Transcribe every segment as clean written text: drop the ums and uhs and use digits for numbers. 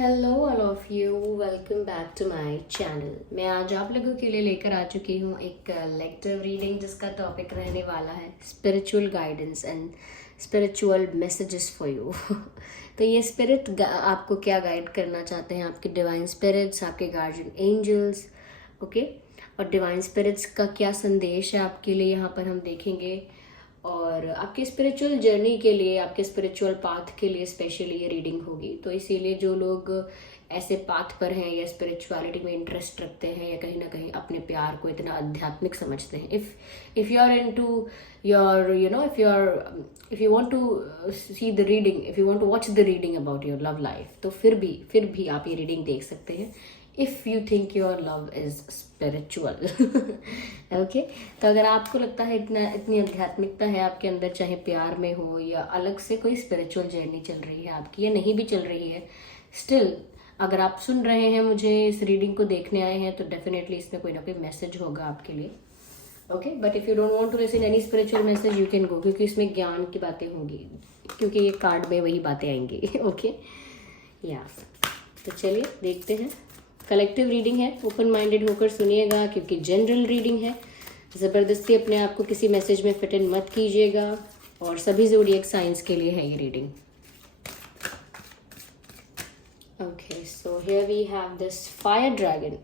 Hello all of you, welcome back to my channel. मैं आज आप लोगों के लिए लेकर आ चुकी हूँ एक लेक्चर रीडिंग जिसका टॉपिक रहने वाला है spiritual guidance and spiritual messages for you. तो ये स्पिरिट आपको क्या गाइड करना चाहते हैं, आपके डिवाइन स्पिरिट्स, आपके गार्जियन एंजल्स, ओके। और डिवाइन स्पिरिट्स का क्या संदेश है आपके लिए, यहाँ पर हम देखेंगे। और आपके स्पिरिचुअल जर्नी के लिए, आपके स्पिरिचुअल पाथ के लिए स्पेशली ये रीडिंग होगी। तो इसीलिए जो लोग ऐसे पाथ पर हैं या स्पिरिचुअलिटी में इंटरेस्ट रखते हैं या कहीं ना कहीं अपने प्यार को इतना आध्यात्मिक समझते हैं, if you are into your if you want to see the reading, if you want to watch the reading about your love life, तो फिर भी आप ये रीडिंग देख सकते हैं if you think your love is spiritual. Okay. तो अगर आपको लगता है इतनी आध्यात्मिकता है आपके अंदर, चाहे प्यार में हो या अलग से कोई स्पिरिचुअल जर्नी चल रही है आपकी या नहीं भी चल रही है, स्टिल अगर आप सुन रहे हैं मुझे, इस रीडिंग को देखने आए हैं, तो डेफिनेटली इसमें कोई ना कोई मैसेज होगा आपके लिए। Okay, but if you don't want to listen any spiritual message you can go, क्योंकि इसमें ज्ञान की बातें होंगी, क्योंकि ये कार्ड में वही बातें आएंगी। ओके या तो चलिए देखते हैं। कलेक्टिव रीडिंग है, ओपन माइंडेड होकर सुनिएगा, क्योंकि जनरल रीडिंग है। ज़बरदस्ती अपने आप को किसी मैसेज में फिट इन मत कीजिएगा। और सभी ज़ोडिएक साइंस के लिए है ये reading. Okay, so here we have this fire dragon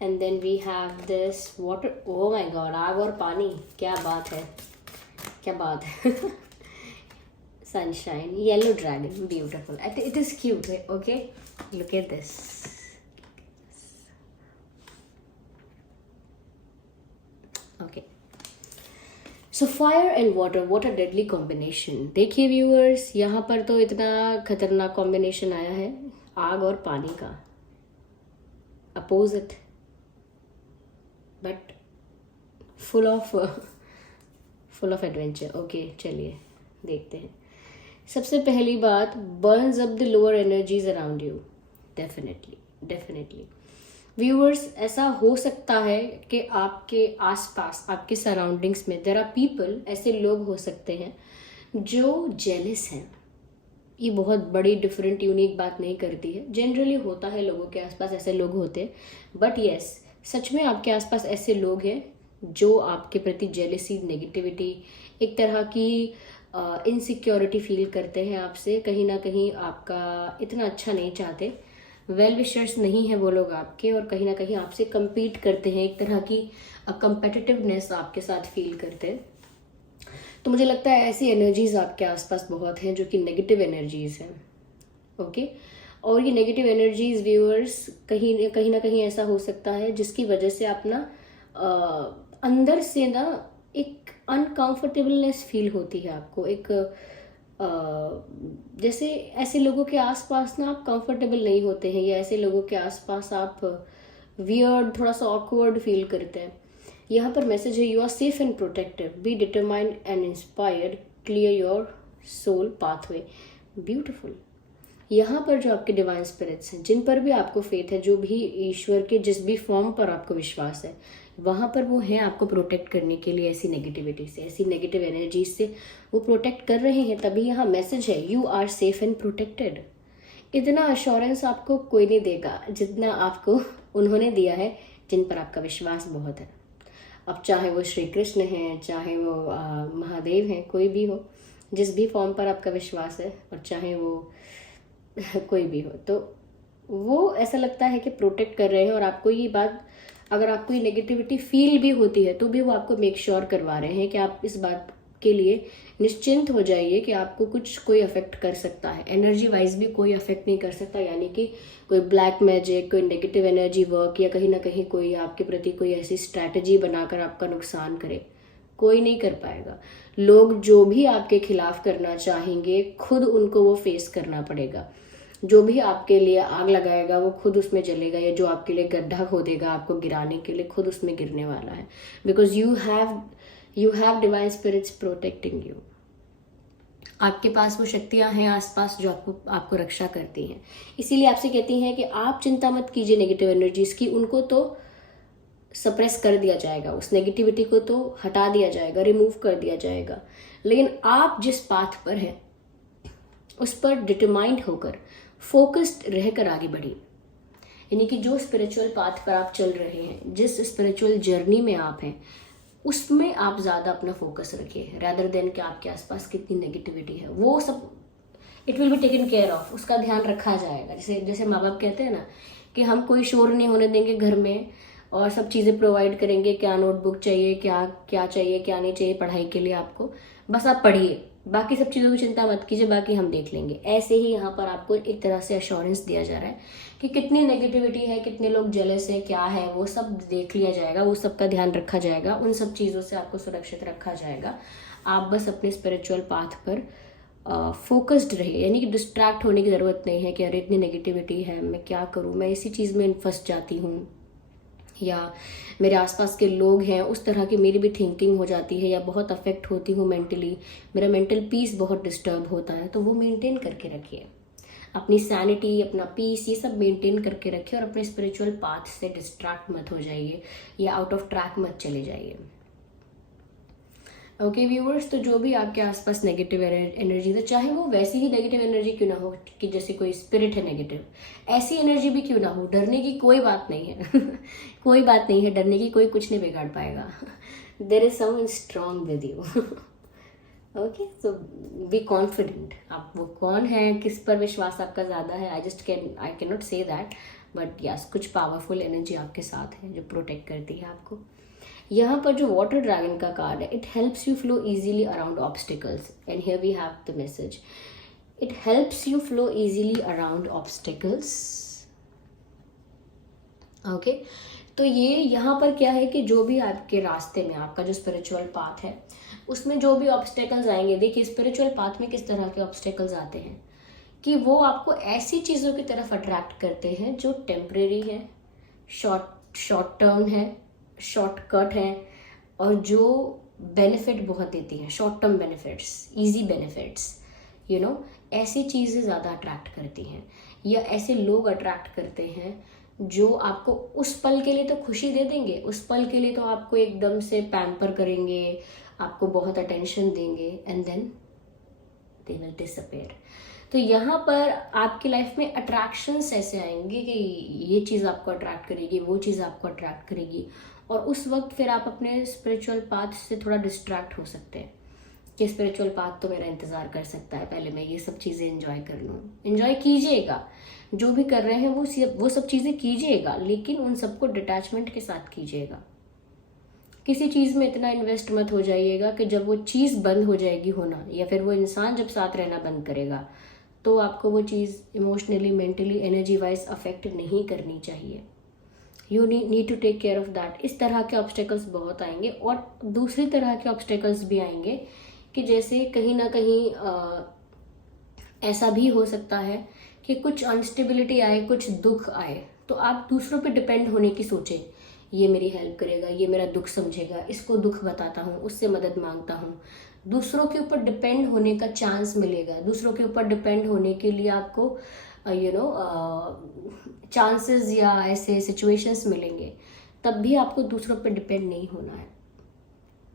and then we have this water. Oh my god, आग और पानी, क्या बात है, क्या बात है। sunshine, yellow dragon, beautiful. It is cute, okay? Look at this. Okay. So fire and water, what a deadly combination. देखिए व्यूअर्स, यहाँ पर तो इतना खतरनाक कॉम्बिनेशन आया है, आग और पानी का, opposite but full of adventure. Okay, चलिए देखते हैं। सबसे पहली बात, Burns up the lower energies around you. Definitely viewers, ऐसा हो सकता है कि आपके आसपास, आपके सराउंडिंग्स में देयर आर पीपल, ऐसे लोग हो सकते हैं जो जेलस हैं। ये बहुत बड़ी डिफरेंट यूनिक बात नहीं करती है, जनरली होता है, लोगों के आसपास ऐसे लोग होते हैं। बट यस, सच में आपके आसपास ऐसे लोग हैं जो आपके प्रति जेलसी, नेगेटिविटी, एक तरह की इनसिक्योरिटी फील करते हैं आपसे, कहीं ना कहीं आपका इतना अच्छा नहीं चाहते, वेल विशर्स नहीं है वो लोग आपके, और कहीं ना कहीं आपसे compete करते हैं, एक तरह की कंपेटिटिवनेस आपके साथ फील करते हैं। तो मुझे लगता है ऐसी एनर्जीज आपके आसपास बहुत हैं जो कि नेगेटिव एनर्जीज हैं। ओके, और ये नेगेटिव एनर्जीज व्यूअर्स कहीं ना कहीं ऐसा हो सकता है जिसकी वजह से आप ना अंदर से ना एक अनकंफर्टेबलनेस फील होती है आपको, एक जैसे ऐसे लोगों के आसपास ना आप कंफर्टेबल नहीं होते हैं, या ऐसे लोगों के आसपास आप वियर्ड, थोड़ा सा ऑकवर्ड फील करते हैं। यहाँ पर मैसेज है, you are safe and protective, be determined and inspired, clear your soul pathway. Beautiful. यहाँ पर जो आपके डिवाइन स्पिरिट्स हैं, जिन पर भी आपको फेथ है, जो भी ईश्वर के जिस भी फॉर्म पर आपको विश्वास है, वहाँ पर वो हैं आपको प्रोटेक्ट करने के लिए। ऐसी नेगेटिविटी से, ऐसी नेगेटिव एनर्जी से वो प्रोटेक्ट कर रहे हैं। तभी यहाँ मैसेज है, you are safe and protected. इतना अश्योरेंस आपको कोई नहीं देगा जितना आपको उन्होंने दिया है, जिन पर आपका विश्वास बहुत है। अब चाहे वो श्री कृष्ण हैं, चाहे वो महादेव हैं, कोई भी हो, जिस भी फॉर्म पर आपका विश्वास है, और चाहे वो कोई भी हो, तो वो ऐसा लगता है कि प्रोटेक्ट कर रहे हैं। और आपको ये बात, अगर आपको ये नेगेटिविटी फील भी होती है, तो भी वो आपको मेक श्योर करवा रहे हैं कि आप इस बात के लिए निश्चिंत हो जाइए कि आपको कोई अफेक्ट कर सकता है, एनर्जी वाइज भी कोई अफेक्ट नहीं कर सकता। यानी कि कोई ब्लैक मैजिक, कोई नेगेटिव एनर्जी वर्क, या कहीं ना कहीं कोई आपके प्रति कोई ऐसी स्ट्रैटेजी बनाकर आपका नुकसान करे, कोई नहीं कर पाएगा। लोग जो भी आपके खिलाफ करना चाहेंगे, खुद उनको वो फेस करना पड़ेगा। जो भी आपके लिए आग लगाएगा वो खुद उसमें जलेगा, या जो आपके लिए गड्ढा खोदेगा आपको गिराने के लिए, खुद उसमें गिरने वाला है। Because you have divine spirits protecting you. आपके पास वो शक्तियां हैं आसपास जो आपको रक्षा करती हैं। इसीलिए आपसे कहती हैं कि आप चिंता मत कीजिए नेगेटिव एनर्जीज की, उनको तो सप्रेस कर दिया जाएगा, उस नेगेटिविटी को तो हटा दिया जाएगा, रिमूव कर दिया जाएगा। लेकिन आप जिस पाथ पर हैं, उस पर डिटरमाइंड होकर, फोकस्ड रहकर आगे बढ़िए। यानी कि जो स्पिरिचुअल पाथ पर आप चल रहे हैं, जिस स्पिरिचुअल जर्नी में आप हैं, उसमें आप ज़्यादा अपना फोकस रखिए, रादर देन कि आपके आसपास कितनी नेगेटिविटी है। वो सब it will be taken care of, उसका ध्यान रखा जाएगा। जैसे जैसे माँ बाप कहते हैं ना कि हम कोई शोर नहीं होने देंगे घर में, और सब चीज़ें प्रोवाइड करेंगे, क्या नोटबुक चाहिए, क्या क्या चाहिए, क्या नहीं चाहिए पढ़ाई के लिए आपको, बस आप पढ़िए, बाकी सब चीज़ों की चिंता मत कीजिए, बाकी हम देख लेंगे। ऐसे ही यहाँ पर आपको एक तरह से अश्योरेंस दिया जा रहा है कि कितनी नेगेटिविटी है, कितने लोग जेलस है, क्या है, वो सब देख लिया जाएगा, वो सब का ध्यान रखा जाएगा, उन सब चीज़ों से आपको सुरक्षित रखा जाएगा। आप बस अपने स्पिरिचुअल पाथ पर फोकस्ड रहिए, यानी कि डिस्ट्रैक्ट होने की ज़रूरत नहीं है कि अरे इतनी नेगेटिविटी है, मैं क्या करूँ, मैं इसी चीज़ में फंस जाती हूँ, या मेरे आसपास के लोग हैं उस तरह की मेरी भी थिंकिंग हो जाती है, या बहुत अफेक्ट होती हूँ मेंटली, मेरा मेंटल पीस बहुत डिस्टर्ब होता है। तो वो मेंटेन करके रखिए, अपनी सैनिटी, अपना पीस, ये सब मेंटेन करके रखिए, और अपने स्पिरिचुअल पाथ से डिस्ट्रैक्ट मत हो जाइए या आउट ऑफ ट्रैक मत चले जाइए। ओके व्यूअर्स, तो जो भी आपके आसपास नेगेटिव एनर्जी है, चाहे वो वैसी ही नेगेटिव एनर्जी क्यों ना हो कि जैसे कोई स्पिरिट है नेगेटिव, ऐसी एनर्जी भी क्यों ना हो, डरने की कोई बात नहीं है कोई बात नहीं है डरने की, कोई कुछ नहीं बिगाड़ पाएगा। There is someone strong with you. Okay, so be confident. आप वो कौन है, किस पर विश्वास आपका ज़्यादा है, I can not say that, but yes, कुछ पावरफुल एनर्जी आपके साथ है जो प्रोटेक्ट करती है आपको। यहाँ पर जो वाटर ड्रैगन का कार्ड है, it helps you flow easily around obstacles, and here we have the message, it helps you flow easily around obstacles. Okay, तो ये यहाँ पर क्या है कि जो भी आपके रास्ते में, आपका जो स्पिरिचुअल पाथ है, उसमें जो भी ऑब्स्टेकल्स आएंगे, देखिए स्पिरिचुअल पाथ में किस तरह के ऑब्स्टेकल्स आते हैं कि वो आपको ऐसी चीज़ों की तरफ अट्रैक्ट करते हैं जो टेम्परेरी है, शॉर्ट टर्म है, शॉर्टकट है, और जो बेनिफिट बहुत देती हैं, short term benefits, easy benefits, you know, ऐसी चीज़ें ज़्यादा अट्रैक्ट करती हैं, या ऐसे लोग अट्रैक्ट करते हैं जो आपको उस पल के लिए तो खुशी दे देंगे, उस पल के लिए तो आपको एकदम से पैम्पर करेंगे, आपको बहुत अटेंशन देंगे, and then they will disappear. तो यहाँ पर आपकी लाइफ में अट्रैक्शंस ऐसे आएंगे कि ये चीज़ आपको अट्रैक्ट करेगी, वो चीज़ आपको अट्रैक्ट करेगी, और उस वक्त फिर आप अपने स्पिरिचुअल पाथ से थोड़ा डिस्ट्रैक्ट हो सकते हैं कि स्पिरिचुअल पाथ तो मेरा इंतज़ार कर सकता है, पहले मैं ये सब चीज़ें एंजॉय कर लूँ। एंजॉय कीजिएगा, जो भी कर रहे हैं वो सब चीज़ें कीजिएगा, लेकिन उन सबको डिटैचमेंट के साथ कीजिएगा। किसी चीज़ में इतना इन्वेस्ट मत हो जाइएगा कि जब वो चीज़ बंद हो जाएगी होना, या फिर वो इंसान जब साथ रहना बंद करेगा, तो आपको वो चीज़ emotionally, mentally, energy wise affect नहीं करनी चाहिए। You need to take care of that. इस तरह के ऑब्स्टेकल्स बहुत आएंगे, और दूसरी तरह के ऑब्स्टेकल्स भी आएंगे कि जैसे कहीं ना कहीं ऐसा भी हो सकता है कि कुछ अनस्टेबिलिटी आए, कुछ दुख आए, तो आप दूसरों पे डिपेंड होने की सोचें, ये मेरी हेल्प करेगा, ये मेरा दुख समझेगा, इसको दुख बताता हूँ, उससे मदद मांगता हूँ। दूसरों के ऊपर डिपेंड होने का चांस मिलेगा, दूसरों के ऊपर डिपेंड होने के लिए आपको चांसेस या ऐसे सिचुएशंस मिलेंगे, तब भी आपको दूसरों पर डिपेंड नहीं होना है।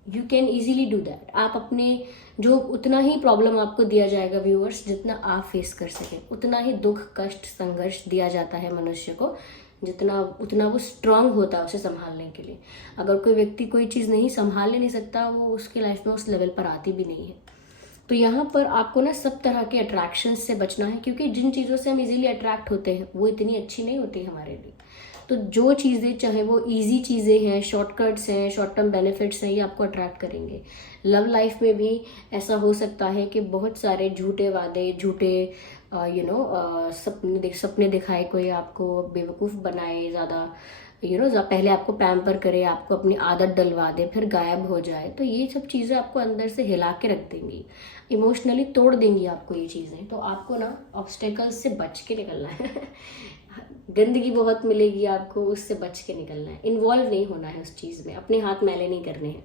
You can easily do that. आप अपने जो उतना ही प्रॉब्लम आपको दिया जाएगा व्यूअर्स, जितना आप फेस कर सकें, उतना ही दुख, कष्ट, संघर्ष दिया जाता है मनुष्य को, जितना उतना वो स्ट्रांग होता है उसे संभालने के लिए। अगर कोई व्यक्ति कोई चीज़ नहीं संभाल नहीं सकता, वो उसकी लाइफ में उस लेवल पर आती भी नहीं है। तो यहाँ पर आपको ना सब तरह के अट्रैक्शंस से बचना है, क्योंकि जिन चीज़ों से हम इजीली अट्रैक्ट होते हैं वो इतनी अच्छी नहीं होती हमारे लिए। तो जो चीज़ें, चाहे वो इजी चीज़ें हैं, शॉर्टकट्स हैं, शॉर्ट टर्म बेनिफिट्स हैं, ये आपको अट्रैक्ट करेंगे। लव लाइफ में भी ऐसा हो सकता है कि बहुत सारे झूठे वादे, झूठे सपने दिखाए, कोई आपको बेवकूफ़ बनाए ज़्यादा, पहले आपको पैम्पर करे, आपको अपनी आदत डलवा दे, फिर गायब हो जाए। तो ये सब चीज़ें आपको अंदर से हिला के रख देंगी, इमोशनली तोड़ देंगी आपको ये चीज़ें। तो आपको ना ऑब्स्टेकल्स से बच के निकलना है। गंदगी बहुत मिलेगी आपको, उससे बच के निकलना है, इन्वॉल्व नहीं होना है उस चीज़ में, अपने हाथ मैले नहीं करने हैं।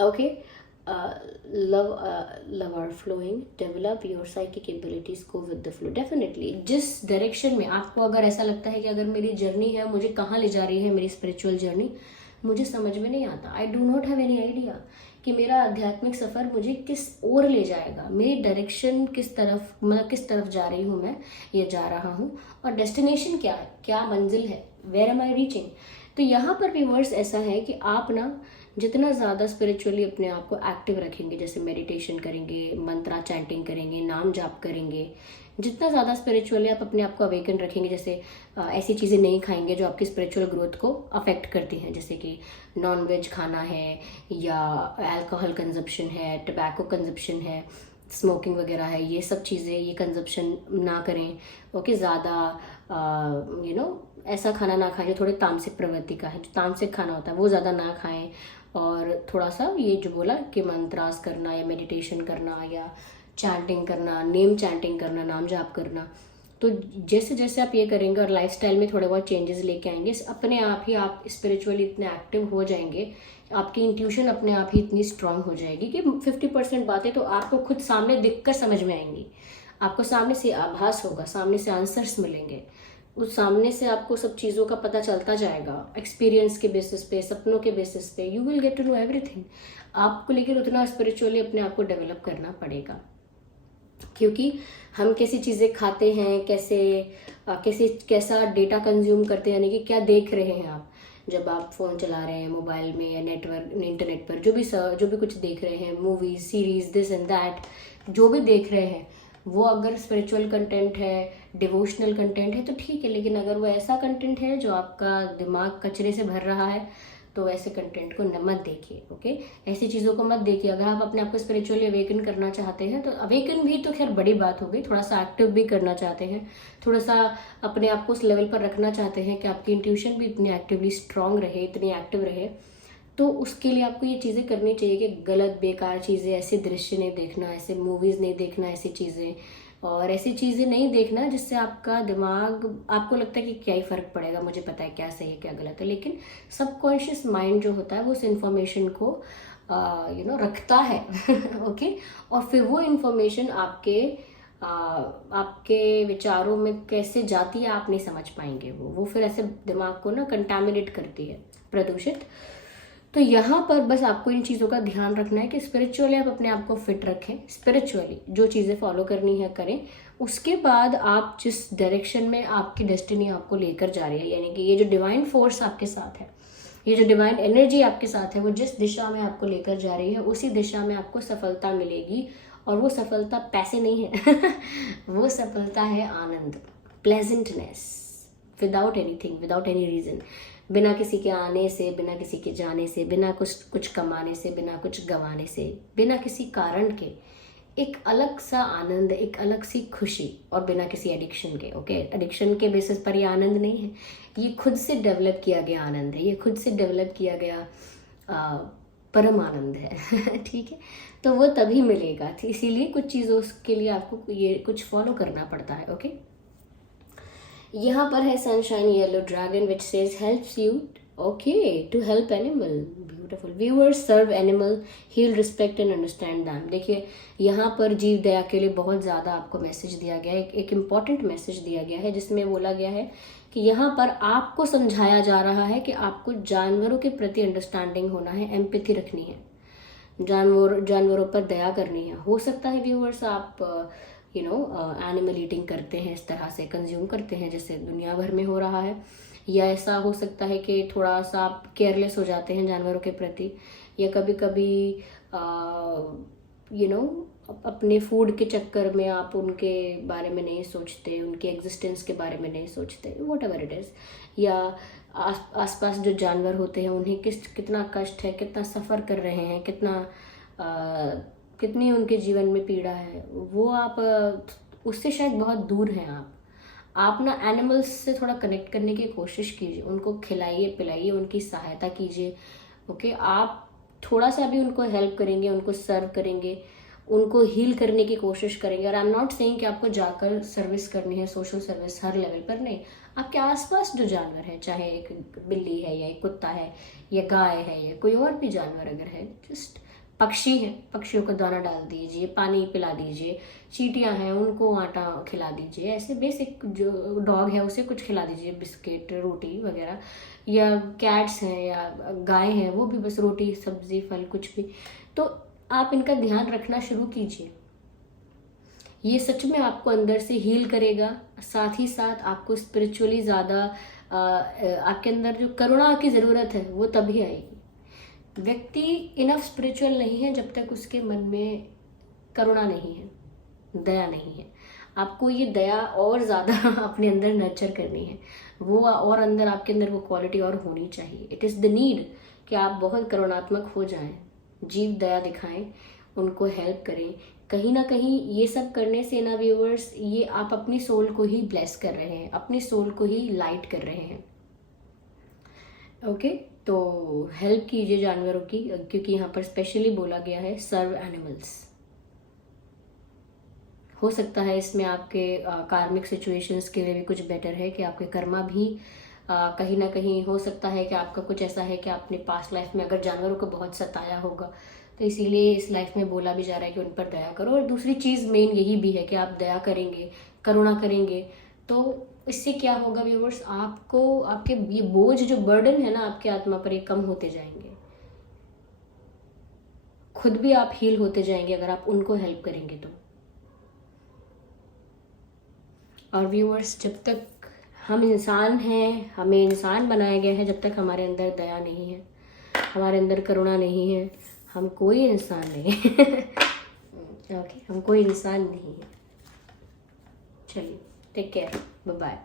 Okay, love are flowing, develop your psychic abilities, go with the flow। Definitely जिस डायरेक्शन में आपको अगर ऐसा लगता है कि अगर मेरी जर्नी है, मुझे कहाँ ले जा रही है मेरी स्पिरिचुअल जर्नी, मुझे समझ में नहीं आता, I do not have any idea कि मेरा आध्यात्मिक सफ़र मुझे किस ओर ले जाएगा, मेरी डायरेक्शन किस तरफ, मैं किस तरफ जा रही हूँ, मैं ये जा रहा हूँ, और डेस्टिनेशन क्या है, क्या मंजिल है, वेयर एम आई रीचिंग। तो यहाँ पर व्यूअर्स ऐसा है कि आप ना जितना ज़्यादा स्पिरिचुअली अपने आप को एक्टिव रखेंगे, जैसे मेडिटेशन करेंगे, मंत्रा चैंटिंग करेंगे, नाम जाप करेंगे, जितना ज़्यादा स्पिरिचुअली आप अपने आप को अवेकन रखेंगे, जैसे ऐसी चीज़ें नहीं खाएंगे जो आपकी स्पिरिचुअल ग्रोथ को अफेक्ट करती हैं, जैसे कि नॉन वेज खाना है, या अल्कोहल कंजप्शन है, टबैको कंजप्शन है, स्मोकिंग वगैरह है, ये सब चीज़ें, ये कंजप्शन ना करें। ओके, ज़्यादा ऐसा खाना ना खाएं जो थोड़े तामसिक प्रवृत्ति का है, जो तामसिक खाना होता है वो ज़्यादा ना खाएं। और थोड़ा सा ये जो बोला कि मंत्रास करना या मेडिटेशन करना या चैंटिंग करना, नेम चैंटिंग करना, नाम जाप करना, तो जैसे जैसे आप ये करेंगे और लाइफस्टाइल में थोड़े बहुत चेंजेस लेके आएंगे, अपने आप ही आप स्पिरिचुअली इतने एक्टिव हो जाएंगे, आपकी इंट्यूशन अपने आप ही इतनी स्ट्रांग हो जाएगी कि 50% बातें तो आपको खुद सामने दिख कर समझ में आएंगी। आपको सामने से आभास होगा, सामने से आंसर्स मिलेंगे, उस सामने से आपको सब चीज़ों का पता चलता जाएगा, एक्सपीरियंस के बेसिस पे, सपनों के बेसिस पे, you will get to know everything. आपको लेकिन उतना स्पिरिचुअली अपने आप को डेवलप करना पड़ेगा, क्योंकि हम कैसी चीज़ें खाते हैं, कैसा डेटा कंज्यूम करते हैं, यानी कि क्या देख रहे हैं आप जब आप फ़ोन चला रहे हैं, मोबाइल में या नेटवर्क इंटरनेट पर जो भी कुछ देख रहे हैं, movies series this and that, जो भी देख रहे हैं, वो अगर स्पिरिचुअल कंटेंट है, डिवोशनल कंटेंट है तो ठीक है, लेकिन अगर वो ऐसा कंटेंट है जो आपका दिमाग कचरे से भर रहा है तो ऐसे कंटेंट को मत देखिए। ओके, ऐसी चीज़ों को मत देखिए। अगर आप अपने आप को स्पिरिचुअली अवेकन करना चाहते हैं तो अवेकन भी तो खैर बड़ी बात हो गई, थोड़ा सा एक्टिव भी करना चाहते हैं, थोड़ा सा अपने आप को उस लेवल पर रखना चाहते हैं कि आपकी इंट्यूशन भी इतनी एक्टिवली स्ट्रांग रहे, इतनी एक्टिव रहे, तो उसके लिए आपको ये चीज़ें करनी चाहिए कि गलत बेकार चीज़ें, ऐसे दृश्य नहीं देखना, ऐसे मूवीज़ नहीं देखना, ऐसी चीज़ें और ऐसी चीज़ें नहीं देखना जिससे आपका दिमाग, आपको लगता है कि क्या ही फ़र्क पड़ेगा, मुझे पता है क्या सही है क्या गलत है, लेकिन सबकॉन्शियस माइंड जो होता है वो उस इन्फॉर्मेशन को रखता है। ओके, और फिर वो इन्फॉर्मेशन आपके विचारों में कैसे जाती है आप नहीं समझ पाएंगे। वो फिर ऐसे दिमाग को ना कंटामिनेट करती है, प्रदूषित। तो यहाँ पर बस आपको इन चीज़ों का ध्यान रखना है कि स्पिरिचुअली आप अपने आप को फिट रखें, स्पिरिचुअली जो चीज़ें फॉलो करनी है करें, उसके बाद आप जिस डायरेक्शन में आपकी डेस्टिनी आपको लेकर जा रही है, यानी कि ये जो डिवाइन फोर्स आपके साथ है, ये जो डिवाइन एनर्जी आपके साथ है, वो जिस दिशा में आपको लेकर जा रही है उसी दिशा में आपको सफलता मिलेगी। और वो सफलता पैसे नहीं है वो सफलता है आनंद, pleasantness, without anything, without any reason, बिना किसी के आने से, बिना किसी के जाने से, बिना कुछ कमाने से, बिना कुछ गंवाने से, बिना किसी कारण के एक अलग सा आनंद, एक अलग सी खुशी, और बिना किसी एडिक्शन के। ओके, एडिक्शन के बेसिस पर ये आनंद नहीं है, ये खुद से डेवलप किया गया आनंद है, ये खुद से डेवलप किया गया परम आनंद है। ठीक है, तो वो तभी मिलेगा, इसीलिए कुछ चीज़ों के लिए आपको ये कुछ फॉलो करना पड़ता है। ओके, यहाँ पर है sunshine yellow dragon which says helps you okay to help animal, beautiful viewers, serve animal, heal, respect and understand them. देखिए यहाँ पर जीव दया के लिए बहुत ज़्यादा आपको मैसेज दिया गया है, एक इम्पॉर्टेंट मैसेज दिया गया है जिसमें बोला गया है कि यहाँ पर आपको समझाया जा रहा है कि आपको जानवरों के प्रति अंडरस्टैंडिंग होना है, एम्पैथी रखनी है, जानवरों पर दया करनी है। हो सकता है व्यूअर्स आप एनिमल ईटिंग करते हैं, इस तरह से कंज्यूम करते हैं जैसे दुनिया भर में हो रहा है, या ऐसा हो सकता है कि थोड़ा सा आप केयरलेस हो जाते हैं जानवरों के प्रति, या कभी कभी अपने फूड के चक्कर में आप उनके बारे में नहीं सोचते, उनके एग्जिस्टेंस के बारे में नहीं सोचते, वॉट एवर इट इज़, या आसपास जो जानवर होते हैं उन्हें कितना कष्ट है, कितना सफ़र कर रहे हैं, कितनी उनके जीवन में पीड़ा है, वो आप उससे शायद बहुत दूर हैं। आप ना एनिमल्स से थोड़ा कनेक्ट करने की कोशिश कीजिए, उनको खिलाइए पिलाइए, उनकी सहायता कीजिए। ओके, आप थोड़ा सा भी उनको हेल्प करेंगे, उनको सर्व करेंगे, उनको हील करने की कोशिश करेंगे। और आई एम नॉट सेइंग कि आपको जाकर सर्विस करनी है, सोशल सर्विस हर लेवल पर नहीं, आपके आसपास जो जानवर है, चाहे एक बिल्ली है या एक कुत्ता है या गाय है या कोई और भी जानवर अगर है, जस्ट पक्षी हैं, पक्षियों को दाना डाल दीजिए, पानी पिला दीजिए, चींटियां हैं उनको आटा खिला दीजिए, ऐसे बेसिक जो डॉग है उसे कुछ खिला दीजिए, बिस्किट रोटी वगैरह, या कैट्स हैं या गाय हैं वो भी बस रोटी सब्जी फल कुछ भी। तो आप इनका ध्यान रखना शुरू कीजिए। ये सच में आपको अंदर से हील करेगा, साथ ही साथ आपको स्पिरिचुअली ज़्यादा आपके अंदर जो करुणा की ज़रूरत है वो तभी आएगी। व्यक्ति इनफ स्पिरिचुअल नहीं है जब तक उसके मन में करुणा नहीं है, दया नहीं है। आपको ये दया और ज़्यादा अपने अंदर नर्चर करनी है, वो और अंदर आपके अंदर वो क्वालिटी और होनी चाहिए। इट इज़ द नीड कि आप बहुत करुणात्मक हो जाएं, जीव दया दिखाएं, उनको हेल्प करें। कहीं ना कहीं ये सब करने से ना व्यूअर्स, ये आप अपनी सोल को ही ब्लेस कर रहे हैं, अपनी सोल को ही लाइट कर रहे हैं। ओके, तो हेल्प कीजिए जानवरों की, क्योंकि यहाँ पर स्पेशली बोला गया है सर्व एनिमल्स। हो सकता है इसमें आपके कार्मिक सिचुएशंस के लिए भी कुछ बेटर है कि आपके कर्मा भी कहीं ना कहीं हो सकता है कि आपका कुछ ऐसा है कि आपने पास्ट लाइफ में अगर जानवरों को बहुत सताया होगा, तो इसीलिए इस लाइफ में बोला भी जा रहा है कि उन पर दया करो। और दूसरी चीज़ मेन यही भी है कि आप दया करेंगे, करुणा करेंगे, तो इससे क्या होगा व्यूअर्स, आपको आपके ये बोझ जो बर्डन है ना आपके आत्मा पर, ये कम होते जाएंगे। खुद भी आप हील होते जाएंगे अगर आप उनको हेल्प करेंगे तो। और व्यूअर्स, जब तक हम इंसान हैं, हमें इंसान बनाया गया है, जब तक हमारे अंदर दया नहीं है, हमारे अंदर करुणा नहीं है, हम कोई इंसान नहीं है। ओके, हम कोई इंसान नहीं है। चलिए, टेक केयर, बाय बाय।